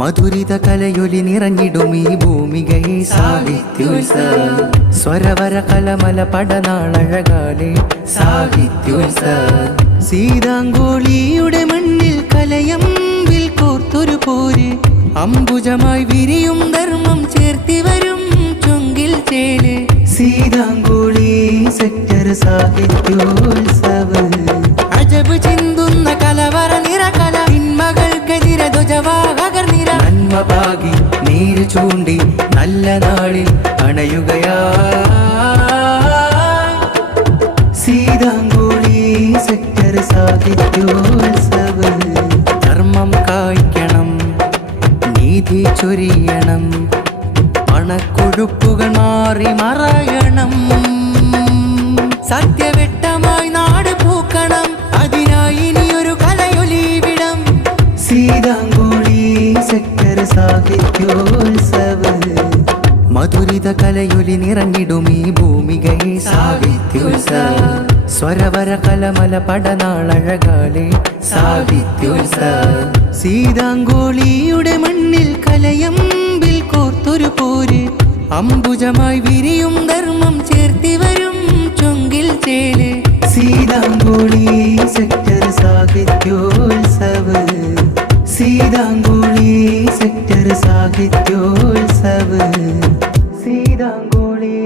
മധുരിത കലയൊലി നിറഞ്ഞിടും ഈ ഭൂമികയെ സാഹിത്യോത്സവം. സ്വരവര കലമല പടനാളഴകാലെ സാഹിത്യോത്സവം. സീതാങ്കോളിയുടെ മണ്ണിൽ കലയമ്പിൽ കോർത്തൊരു പോര്, അംബുജമായി വിരിയും ധർമ്മം ചേർത്തി വരും ചൊങ്കിൽ ചേല്. സീതാങ്കോളി സെക്ടർ സാഹിത്യോത്സവം. അജബ് ചിന്തുന്ന കലവറ നിറകല, തിന്മകൾക്കെതിരെ ധ്വജവാഹകർ നിര. നന്മ പാകി നീര് ചൂണ്ടി നല്ല നാളിൽ അണയുകയാ. സീതാങ്കോളി സെക്ടർ സാഹിത്യോത്സവം. ധർമ്മം കായ്ക്കണം, നീതി ചൊരിയണം, പണക്കൊഴുപ്പുകൾ മാറി മറയണം. സത്യവെട്ടമായി നാട് പൂക്കണം, അതിനായി ഇനിയൊരു കലയൊലിവിടം. സീതാങ്കോളി സെക്ടർ സാഹിത്യോത്സവം. മധുരിത കലയൊലി നിറഞ്ഞിടും ഈ ഭൂമികയെ സാഹിത്യോത്സവം. സ്വരവര കലമല പടനാളഴകാലെ സാഹിത്യോത്സവം. സീതാങ്കോളിയുടെ മണ്ണിൽ കലയമ്പിൽ കോർത്തൊരു പോര്, അംബുജമായി വിരിയും ധർമ്മം ചേർത്തി വരും ചൊങ്കിൽ ചേല്. Seethangoli sector സാഹിത്യോത്സവം. Seethangoli sector സാഹിത്യോത്സവം. Seethangoli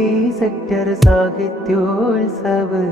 sector സാഹിത്യോത്സവം.